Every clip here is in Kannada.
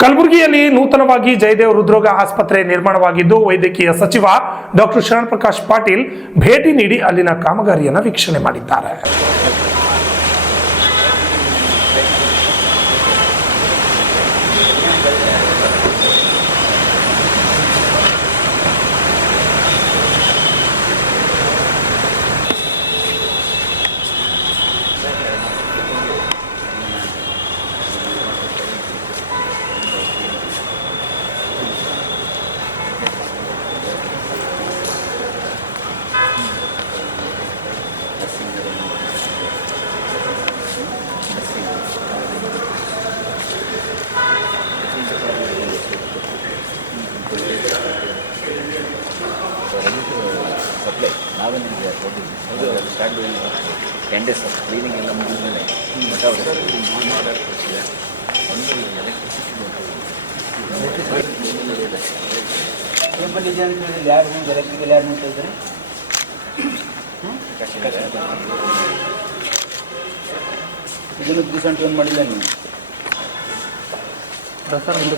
ಕಲಬುರಗಿಯಲ್ಲಿ ನೂತನವಾಗಿ ಜಯದೇವ್ ಹೃದ್ರೋಗ ಆಸ್ಪತ್ರೆ ನಿರ್ಮಾಣವಾಗಿದ್ದು ವೈದ್ಯಕೀಯ ಸಚಿವ ಡಾಕ್ಟರ್ ಶರಣ್ ಪ್ರಕಾಶ್ ಪಾಟೀಲ್ ಭೇಟಿ ನೀಡಿ ಅಲ್ಲಿನ ಕಾಮಗಾರಿಯನ್ನು ವೀಕ್ಷಣೆ ಮಾಡಿದ್ದಾರೆ. Start doing 10 days of cleaning ಎಲ್ಲ ಮುಗಿದ್ಮೇಲೆ ಬಟ್ ಅವರು ಟೆಂಪಲ್ ಇದೆ ಅಂತ ಹೇಳಿ ಯಾರು ಎಲೆಕ್ಟ್ರಿಕಲ್ ಯಾರು ನೋಡ್ತಾ ಇದ್ದಾರೆ? ಇದನ್ನು ರೀಸೆಂಟ್ ಏನು ಮಾಡಿಲ್ಲ ನೀವು? ಸರ್ ಹಿಂದೆ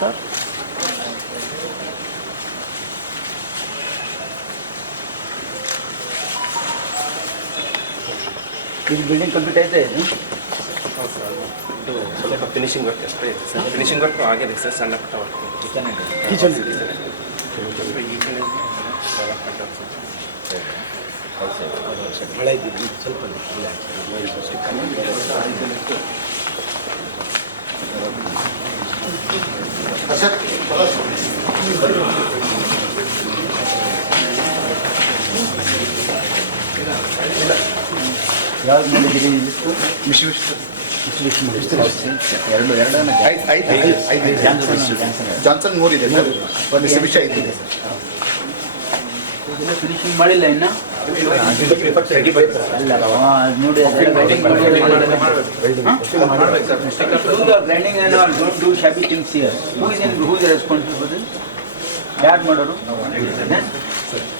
ಸರ್ ಇದು ಬಿಲ್ಡಿಂಗ್ ಕಂಪ್ಲೀಟ್ ಆಯ್ತಾ ಇದು? ಸ್ವಲ್ಪ ಫಿನಿಶಿಂಗ್ ವರ್ಕ್ ಅಷ್ಟೇ ಇದೆ ಸರ್. ಫಿನಿಶಿಂಗ್ ವರ್ಕ್ ಆಗಿದೆ ಸರ್, ಸಣ್ಣ ಪುಟ್ಟ ವರ್ಕ್ ಕಿಚನ್ ಈ ಕಡೆ ಮಳೆ ಇದ್ದಿದ್ದು ಸ್ವಲ್ಪ ಯಾವ್ದು ಮಾಡಿದ್ದೀರಿ? ಜಾನ್ಸನ್ 3 ಇದೆ ಸರ್, ಒಂದು ಮಿಶಿಬಿಷಿ 5 ಇದೆ ಸರ್. ಇದೆಲ್ಲ ಫಿನಿಶಿಂಗ್ ಮಾಡಿಲ್ಲ ಇನ್ನು? ಅಲ್ಲ ನೋಡಿ ಗ್ರೈಂಡಿಂಗ್ ಏನೋ don't do shabby things here. Who is responsible for this? ಯಾರು ಮಾಡೋರು?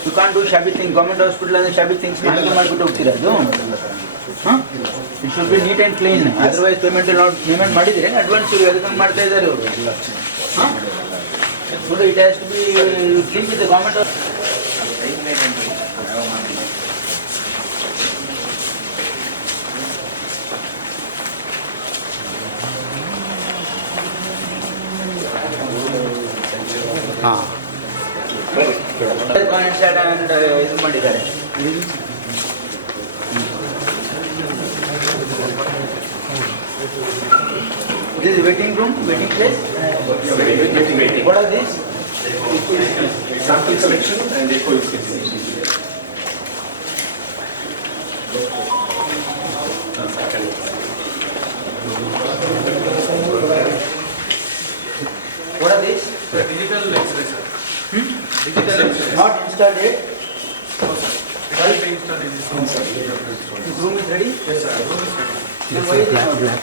You can't do shabby thing. Government hospital ಅಂದರೆ ಶಾಬಿ ಥಿಂಗ್ಸ್ ಹಾಗೆ ಮಾಡಿಬಿಟ್ಟು ಹೋಗ್ತೀರಾ ಅದು? ಹಾಂ, it should be neat and clean. Otherwise payment ಮಾಡಿದರೆ ಅಡ್ವಾನ್ಸ್ ಅದಕ್ಕೆ ಮಾಡ್ತಾ ಇದ್ದಾರೆ ಅವರು. ಹಾಂ, ನೋಡಿ it has to be clean with the government. ಹಾಂ, ಇದು ಮಾಡಿದ್ದಾರೆ. This is waiting room, waiting place. What are these? sample collection and echo inspection. What are these? Digital X-ray, sir. Digital X-ray. Not installed yet? Will be installed in this room, sir. This room is ready? Yes, sir. Room is ready. Then why is it not black?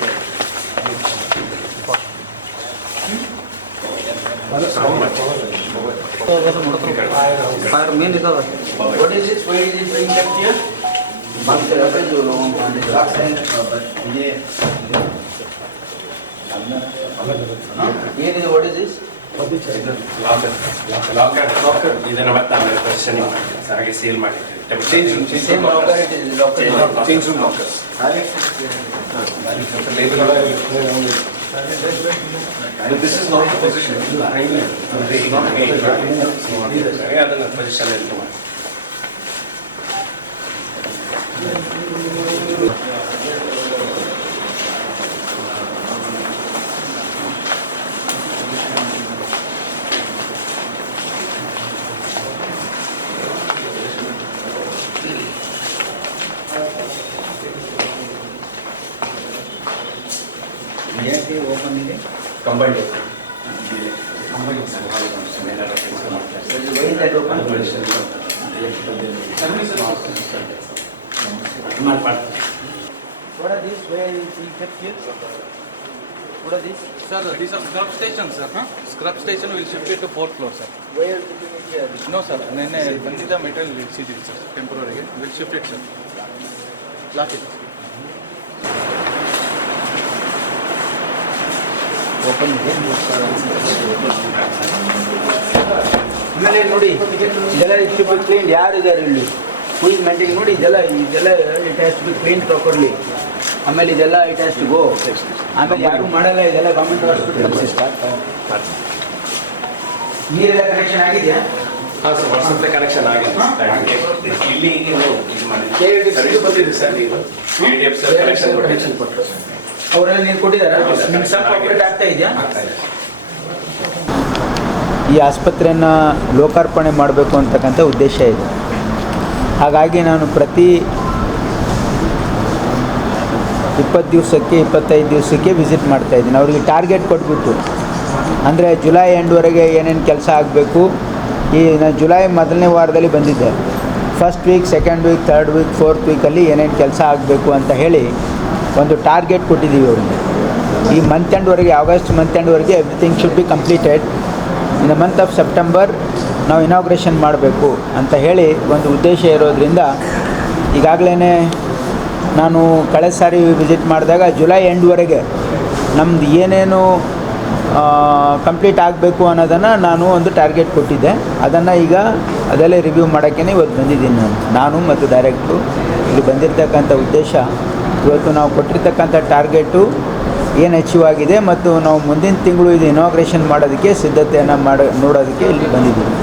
Main ಇದಾವೆ. What is this? Why is it being kept here? ಏನಿದೆ? What is this? ಲಾಕರ್ ಇದನ್ನ ಮತ್ತೆ ಆಮೇಲೆ ಪೊಸಿಷನಿಂಗ್ ಮಾಡ್ತೀವಿ ಸರ್, ಹಾಗೆ ಸೇಲ್ ಮಾಡಿರ್ತೀವಿ. Change room, Same locker it is. Locker. Change room lockers. This is not the position. ಅದನ್ನ ಪೊಸಿಷನ್ ಇಟ್ಟು ಮಾಡಿ. Open ಇದೆ. Combined. Why is that open? What are these? Where is it kept here? What are these? Sir, these are scrub stations, sir. Scrub station will shift it to 4th floor, sir. Why are you putting it here? No, sir. Nene bandida metal iಳಿಸಿದ್ದೀವಿ sir. Temporary. We'll shift it, sir. Lock it. Open ಇದೆ. ಆಮೇಲೆ ನೋಡಿ ಇದೆಲ್ಲ ಇಟ್ ಬಿ ಕ್ಲೀನ್. ಯಾರಿದ್ದಾರೆ ಇಲ್ಲಿ ಹೂ ಇಸ್ ಮೇಂಟೈನ್ ನೋಡಿ ಇದೆಲ್ಲ it has to be clean properly. ಆಮೇಲೆ ಇದೆಲ್ಲ ಇಟ್ ಹ್ಯಾಸ್ ಟು ಗೋ. ಆಮೇಲೆ ಯಾರು ಮಾಡಲ್ಲ, ಇದೆಲ್ಲ ಗೌರ್ಮೆಂಟ್ ಹಾಸ್ಪಿಟಲ್. ನೀರೆಲ್ಲ ಕನೆಕ್ಷನ್ ಆಗಿದೆಯಾ? ಹಾಂ ಸರ್, ವರ್ಷದ ಕನೆಕ್ಷನ್ ಆಗಿದೆ. ಇಲ್ಲಿ ಇದು ಬಂದಿದೆ ಸರ್, ಇದು KDF ಸರ್ ಕನೆಕ್ಷನ್ ಕೊಟ್ಟರು ಸರ್. ಅವರೆಲ್ಲ ನೀರು ಕೊಟ್ಟಿದ್ದಾರೆ. ನಿಮ್ಗೆ ಸ್ವಲ್ಪ ಆಪರೇಟ್ ಆಗ್ತಾ ಇದೆಯಾ? ಈ ಆಸ್ಪತ್ರೆಯನ್ನು ಲೋಕಾರ್ಪಣೆ ಮಾಡಬೇಕು ಅಂತಕ್ಕಂಥ ಉದ್ದೇಶ ಇದೆ. ಹಾಗಾಗಿ ನಾನು ಪ್ರತಿ 20 ದಿವಸಕ್ಕೆ 25 ದಿವಸಕ್ಕೆ ವಿಸಿಟ್ ಮಾಡ್ತಾಯಿದ್ದೀನಿ. ಅವ್ರಿಗೆ ಟಾರ್ಗೆಟ್ ಕೊಟ್ಬಿಟ್ಟು, ಅಂದರೆ ಜುಲೈ ಎಂಡ್ವರೆಗೆ ಏನೇನು ಕೆಲಸ ಆಗಬೇಕು. ಈ ನಾನು ಜುಲೈ ಮೊದಲನೇ ವಾರದಲ್ಲಿ ಬಂದಿದ್ದೆ. First week, second week, third weak, fourth ವೀಕಲ್ಲಿ ಏನೇನು ಕೆಲಸ ಆಗಬೇಕು ಅಂತ ಹೇಳಿ ಒಂದು ಟಾರ್ಗೆಟ್ ಕೊಟ್ಟಿದ್ದೀವಿ ಅವ್ರಿಗೆ. ಈ ಮಂತ್ ಎಂಡ್ವರೆಗೆ, ಆಗಸ್ಟ್ ಮಂತ್ ಎಂಡ್ವರೆಗೆ everything should be completed. In the month of September ನಾವು ಇನಾಗ್ರೇಷನ್ ಮಾಡಬೇಕು ಅಂತ ಹೇಳಿ ಒಂದು ಉದ್ದೇಶ ಇರೋದರಿಂದ ಈಗಾಗಲೇ ನಾನು ಕಳೆದ ಸಾರಿ ವಿಸಿಟ್ ಮಾಡಿದಾಗ ಜುಲೈ ಎಂಡ್ವರೆಗೆ ನಮ್ಮದು ಏನೇನು ಕಂಪ್ಲೀಟ್ ಆಗಬೇಕು ಅನ್ನೋದನ್ನು ನಾನು ಒಂದು ಟಾರ್ಗೆಟ್ ಕೊಟ್ಟಿದ್ದೆ. ಅದನ್ನು ಈಗ ಅದೆಲ್ಲ ರಿವ್ಯೂ ಮಾಡೋಕ್ಕೇ ಇವತ್ತು ಬಂದಿದ್ದೀನಿ ನಾನು ಮತ್ತು ಡೈರೆಕ್ಟ್ರು. ಇಲ್ಲಿ ಬಂದಿರತಕ್ಕಂಥ ಉದ್ದೇಶ ಇವತ್ತು ನಾವು ಕೊಟ್ಟಿರ್ತಕ್ಕಂಥ ಟಾರ್ಗೆಟು ಏನು ಅಚೀವ್ ಆಗಿದೆ ಮತ್ತು ನಾವು ಮುಂದಿನ ತಿಂಗಳು ಇದು ಇನಾಗ್ರೇಷನ್ ಮಾಡೋದಕ್ಕೆ ಸಿದ್ಧತೆಯನ್ನು ನೋಡೋದಕ್ಕೆ ಇಲ್ಲಿ ಬಂದಿದ್ದೀವಿ.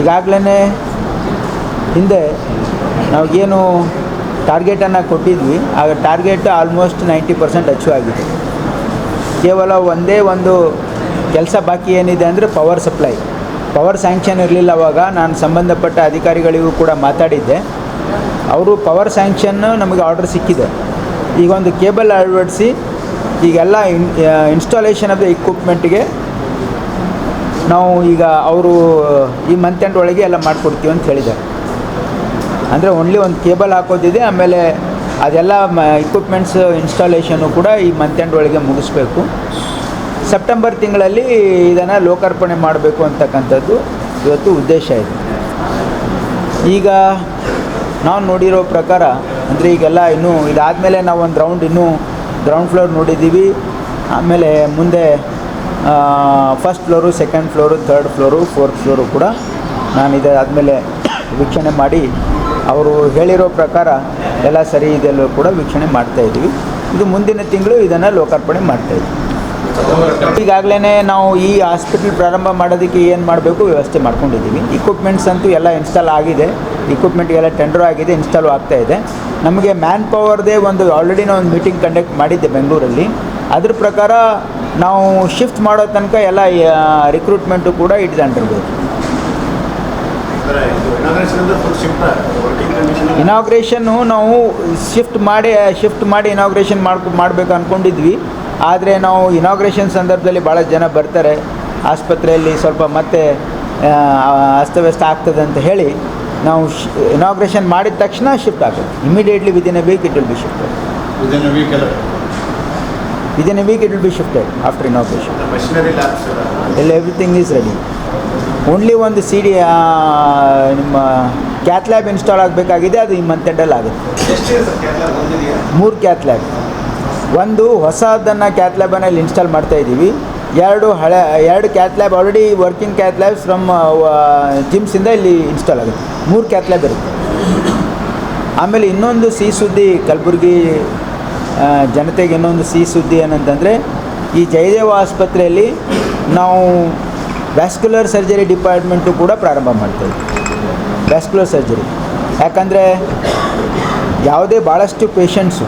ಈಗಾಗಲೇ ಹಿಂದೆ ನಾವು ಏನು ಟಾರ್ಗೆಟನ್ನು ಕೊಟ್ಟಿದ್ವಿ, ಆಗ ಟಾರ್ಗೆಟ್ ಆಲ್ಮೋಸ್ಟ್ 90% ಅಚೀವ್ ಆಗಿದೆ. ಕೇವಲ ಒಂದೇ ಒಂದು ಕೆಲಸ ಬಾಕಿ ಏನಿದೆ ಅಂದರೆ ಪವರ್ ಸಪ್ಲೈ. ಪವರ್ ಸ್ಯಾಂಕ್ಷನ್ ಇರಲಿಲ್ಲ. ಅವಾಗ ನಾನು ಸಂಬಂಧಪಟ್ಟ ಅಧಿಕಾರಿಗಳಿಗೂ ಕೂಡ ಮಾತಾಡಿದ್ದೆ. ಅವರು ಪವರ್ ಸ್ಯಾಂಕ್ಷನ್ನು ನಮಗೆ ಆರ್ಡರ್ ಸಿಕ್ಕಿದೆ. ಈಗ ಒಂದು ಕೇಬಲ್ ಅಳವಡಿಸಿ ಈಗೆಲ್ಲ ಇನ್ಸ್ಟಾಲೇಷನ್ ಆಫ್ ದ ಇಕ್ವಿಪ್ಮೆಂಟ್ಗೆ ನಾವು ಈಗ ಅವರು ಈ ಮಂತ್ ಎಂಡ್ ಒಳಗೆ ಎಲ್ಲ ಮಾಡಿಕೊಡ್ತೀವಿ ಅಂತ ಹೇಳಿದ್ದಾರೆ. ಅಂದರೆ ಓನ್ಲಿ ಒಂದು ಕೇಬಲ್ ಹಾಕೋದಿದೆ. ಆಮೇಲೆ ಅದೆಲ್ಲ ಇಕ್ವಿಪ್ಮೆಂಟ್ಸ್ ಇನ್ಸ್ಟಾಲೇಷನ್ನು ಕೂಡ ಈ ಮಂತ್ ಎಂಡ್ ಒಳಗೆ ಮುಗಿಸ್ಬೇಕು. ಸೆಪ್ಟೆಂಬರ್ ತಿಂಗಳಲ್ಲಿ ಇದನ್ನು ಲೋಕಾರ್ಪಣೆ ಮಾಡಬೇಕು ಅಂತಕ್ಕಂಥದ್ದು ಇವತ್ತು ಉದ್ದೇಶ ಇದೆ. ಈಗ ನಾವು ನೋಡಿರೋ ಪ್ರಕಾರ ಅಂದರೆ ಈಗೆಲ್ಲ ಇನ್ನೂ ಇದಾದಮೇಲೆ ನಾವು ಒಂದು ರೌಂಡ್ ಇನ್ನೂ ಗ್ರೌಂಡ್ ಫ್ಲೋರ್ ನೋಡಿದ್ದೀವಿ. ಆಮೇಲೆ ಮುಂದೆ first floor, second floor, third floor, fourth floor ಕೂಡ ನಾನು ಇದಾದಮೇಲೆ ವೀಕ್ಷಣೆ ಮಾಡಿ ಅವರು ಹೇಳಿರೋ ಪ್ರಕಾರ ಎಲ್ಲ ಸರಿ ಇದೆಲ್ಲೂ ಕೂಡ ವೀಕ್ಷಣೆ ಮಾಡ್ತಾಯಿದ್ದೀವಿ. ಇದು ಮುಂದಿನ ತಿಂಗಳು ಇದನ್ನು ಲೋಕಾರ್ಪಣೆ ಮಾಡ್ತಾಯಿದ್ದೀವಿ. ಈಗಾಗಲೇ ನಾವು ಈ ಹಾಸ್ಪಿಟಲ್ ಪ್ರಾರಂಭ ಮಾಡೋದಕ್ಕೆ ಏನು ಮಾಡಬೇಕು ವ್ಯವಸ್ಥೆ ಮಾಡ್ಕೊಂಡಿದ್ದೀವಿ. ಇಕ್ವಿಪ್ಮೆಂಟ್ಸ್ ಅಂತೂ ಎಲ್ಲ ಇನ್ಸ್ಟಾಲ್ ಆಗಿದೆ. ಇಕ್ವಿಪ್ಮೆಂಟ್ಗೆಲ್ಲ ಟೆಂಡರ್ ಆಗಿದೆ, ಇನ್ಸ್ಟಾಲು ಆಗ್ತಾಯಿದೆ. ನಮಗೆ ಮ್ಯಾನ್ ಪವರ್ದೇ ಒಂದು ಆಲ್ರೆಡಿ ನಾವು ಒಂದು ಮೀಟಿಂಗ್ ಕಂಡಕ್ಟ್ ಮಾಡಿದ್ದೆ ಬೆಂಗಳೂರಲ್ಲಿ. ಅದ್ರ ಪ್ರಕಾರ ನಾವು ಶಿಫ್ಟ್ ಮಾಡೋ ತನಕ ಎಲ್ಲ ರಿಕ್ರೂಟ್ಮೆಂಟು ಕೂಡ ಇಟ್ ಇಸ್ ಅಂಡರ್ ವೇ. ಇನಾಗ್ರೇಷನ್ನು ನಾವು ಶಿಫ್ಟ್ ಮಾಡಿ ಇನಾಗ್ರೇಷನ್ ಮಾಡಬೇಕು ಅಂದ್ಕೊಂಡಿದ್ವಿ. ಆದರೆ ನಾವು ಇನಾಗ್ರೇಷನ್ ಸಂದರ್ಭದಲ್ಲಿ ಭಾಳ ಜನ ಬರ್ತಾರೆ, ಆಸ್ಪತ್ರೆಯಲ್ಲಿ ಸ್ವಲ್ಪ ಮತ್ತೆ ಅಸ್ತವ್ಯಸ್ತ ಆಗ್ತದೆ ಅಂತ ಹೇಳಿ ನಾವು ಇನಾಗ್ರೇಷನ್ ಮಾಡಿದ ತಕ್ಷಣ ಶಿಫ್ಟ್ ಆಗುತ್ತೆ. Immediately within a week it will be shifted. Within a week it will be shifted after inauguration. ಎಲ್ಲ ಎವ್ರಿಥಿಂಗ್ ಈಸ್ ರೆಡಿ. ಓನ್ಲಿ ಒಂದು CD ನಿಮ್ಮ ಕ್ಯಾತ್ ಲ್ಯಾಬ್ ಇನ್ಸ್ಟಾಲ್ ಆಗಬೇಕಾಗಿದೆ. ಅದು ಈ ಮಂತ್ ಎಂಡಲ್ಲಿ ಆಗುತ್ತೆ. 3 ಕ್ಯಾತ್ ಲ್ಯಾಬ್. ಒಂದು ಹೊಸದನ್ನು ಕ್ಯಾತ್ ಲ್ಯಾಬನ್ನು ಇಲ್ಲಿ ಇನ್ಸ್ಟಾಲ್ ಮಾಡ್ತಾಯಿದ್ದೀವಿ. 2 cath lab already working cath labs from ಜಿಮ್ಸಿಂದ ಇಲ್ಲಿ ಇನ್ಸ್ಟಾಲ್ ಆಗುತ್ತೆ. 3 ಕ್ಯಾತ್ ಲ್ಯಾಬ್ ಇರುತ್ತೆ. ಆಮೇಲೆ ಇನ್ನೊಂದು ಸಿಹಿ ಸುದ್ದಿ ಕಲಬುರಗಿ ಜನತೆಗೆ, ಇನ್ನೊಂದು ಸಿಹಿ ಸುದ್ದಿ ಏನಂತಂದರೆ ಈ ಜಯದೇವ ಆಸ್ಪತ್ರೆಯಲ್ಲಿ ನಾವು ವ್ಯಾಸ್ಕ್ಯುಲರ್ ಸರ್ಜರಿ ಡಿಪಾರ್ಟ್ಮೆಂಟು ಕೂಡ ಪ್ರಾರಂಭ ಮಾಡ್ತಾಯಿದ್ವಿ. ವ್ಯಾಸ್ಕ್ಯುಲರ್ ಸರ್ಜರಿ ಯಾಕಂದರೆ ಯಾವುದೇ ಭಾಳಷ್ಟು ಪೇಷಂಟ್ಸು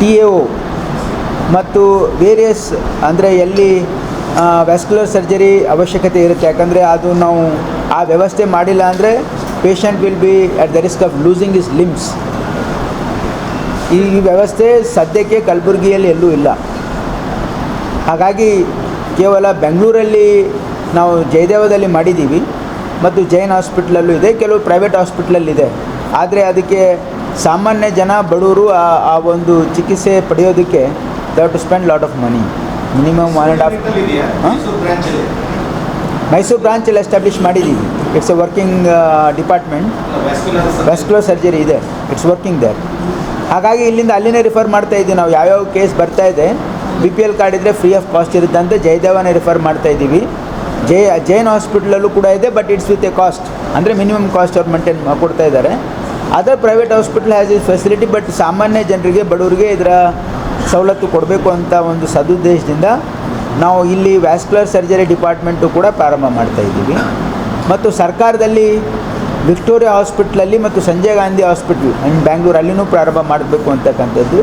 TAO ಮತ್ತು ವೇರಿಯಸ್ ಅಂದರೆ ಎಲ್ಲಿ ವ್ಯಾಸ್ಕ್ಯುಲರ್ ಸರ್ಜರಿ ಅವಶ್ಯಕತೆ ಇರುತ್ತೆ. ಯಾಕಂದರೆ ಅದು ನಾವು ಆ ವ್ಯವಸ್ಥೆ ಮಾಡಿಲ್ಲ ಅಂದರೆ patient will be at the risk of losing is limbs. ಈ ವ್ಯವಸ್ಥೆ ಸದ್ಯಕ್ಕೆ ಕಲಬುರಗಿಯಲ್ಲಿ ಎಲ್ಲೂ ಇಲ್ಲ. ಹಾಗಾಗಿ ಕೇವಲ ಬೆಂಗಳೂರಲ್ಲಿ ನಾವು ಜಯದೇವದಲ್ಲಿ ಮಾಡಿದ್ದೀವಿ ಮತ್ತು ಜೈನ್ ಹಾಸ್ಪಿಟ್ಲಲ್ಲೂ ಇದೆ, ಕೆಲವು ಪ್ರೈವೇಟ್ ಹಾಸ್ಪಿಟ್ಲಲ್ಲಿದೆ. ಆದರೆ ಅದಕ್ಕೆ ಸಾಮಾನ್ಯ ಜನ ಬಡವರು ಆ ಒಂದು ಚಿಕಿತ್ಸೆ ಪಡೆಯೋದಕ್ಕೆ they have to spend lot of money. Minimum 1.5. Mysuru ಬ್ರಾಂಚಲ್ಲಿ ಎಸ್ಟಾಬ್ಲಿಷ್ ಮಾಡಿದ್ದೀವಿ. It's a working department. Vascular surgery ಇದೆ, ಇಟ್ಸ್ ವರ್ಕಿಂಗ್ ದೇರ್. ಹಾಗಾಗಿ ಇಲ್ಲಿಂದ ಅಲ್ಲಿನೇ ರಿಫರ್ ಮಾಡ್ತಾ ಇದ್ದೀವಿ ನಾವು. ಯಾವ್ಯಾವ ಕೇಸ್ ಬರ್ತಾ ಇದೆ BPL ಕಾರ್ಡ್ ಇದ್ದರೆ ಫ್ರೀ ಆಫ್ ಕಾಸ್ಟ್ ಇರುತ್ತೆ ಅಂತ ಜಯದೇವನೇ ರಿಫರ್ ಮಾಡ್ತಾ ಇದ್ದೀವಿ. ಜೈನ್ ಹಾಸ್ಪಿಟ್ಲಲ್ಲೂ ಕೂಡ ಇದೆ, but it's with A cost, ಅಂದರೆ ಮಿನಿಮಮ್ ಕಾಸ್ಟ್ ಅವ್ರು ಮೇಂಟೈನ್ ಕೊಡ್ತಾ ಇದ್ದಾರೆ. Other private hospital has is facility, but ಸಾಮಾನ್ಯ ಜನರಿಗೆ ಬಡವರಿಗೆ ಇದರ ಸವಲತ್ತು ಕೊಡಬೇಕು ಅಂತ ಒಂದು ಸದುದ್ದೇಶದಿಂದ ನಾವು ಇಲ್ಲಿ ವ್ಯಾಸ್ಕ್ಯುಲರ್ ಸರ್ಜರಿ ಡಿಪಾರ್ಟ್ಮೆಂಟು ಕೂಡ ಪ್ರಾರಂಭ ಮಾಡ್ತಾ ಇದ್ದೀವಿ. ಮತ್ತು ಸರ್ಕಾರದಲ್ಲಿ ವಿಕ್ಟೋರಿಯಾ ಹಾಸ್ಪಿಟ್ಲಲ್ಲಿ ಮತ್ತು ಸಂಜಯ್ ಗಾಂಧಿ ಹಾಸ್ಪಿಟ್ಲ್ ಇನ್ ಬ್ಯಾಂಗ್ಳೂರು ಅಲ್ಲಿನೂ ಪ್ರಾರಂಭ ಮಾಡಬೇಕು ಅಂತಕ್ಕಂಥದ್ದು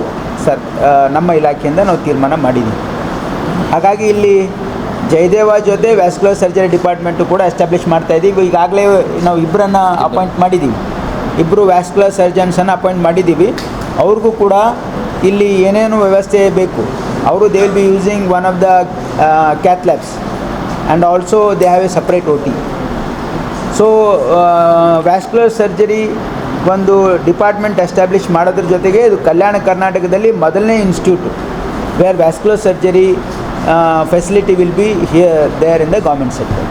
ನಮ್ಮ ಇಲಾಖೆಯಿಂದ ನಾವು ತೀರ್ಮಾನ ಮಾಡಿದ್ದೀವಿ. ಹಾಗಾಗಿ ಇಲ್ಲಿ ಜಯದೇವ ಜೊತೆ ವ್ಯಾಸ್ಕ್ಯುಲರ್ ಸರ್ಜರಿ ಡಿಪಾರ್ಟ್ಮೆಂಟು ಕೂಡ ಎಸ್ಟಾಬ್ಲಿಷ್ ಮಾಡ್ತಾ ಇದ್ದೀವಿ. ಈಗಾಗಲೇ ನಾವು ಇಬ್ಬರನ್ನು ಅಪಾಯಿಂಟ್ ಮಾಡಿದ್ದೀವಿ, ಇಬ್ಬರು ವ್ಯಾಸ್ಕ್ಯುಲರ್ ಸರ್ಜನ್ಸನ್ನು ಅಪಾಯಿಂಟ್ ಮಾಡಿದ್ದೀವಿ. ಅವ್ರಿಗೂ ಕೂಡ ಇಲ್ಲಿ ಏನೇನು ವ್ಯವಸ್ಥೆ ಬೇಕು ಅವರು they will be using one of the cath labs and also they have a separate OT. So vascular surgery ಒಂದು ಡಿಪಾರ್ಟ್ಮೆಂಟ್ ಎಸ್ಟಾಬ್ಲಿಷ್ ಮಾಡೋದ್ರ ಜೊತೆಗೆ ಇದು ಕಲ್ಯಾಣ ಕರ್ನಾಟಕದಲ್ಲಿ ಮೊದಲನೇ institute where vascular surgery facility will be here there in the government sector.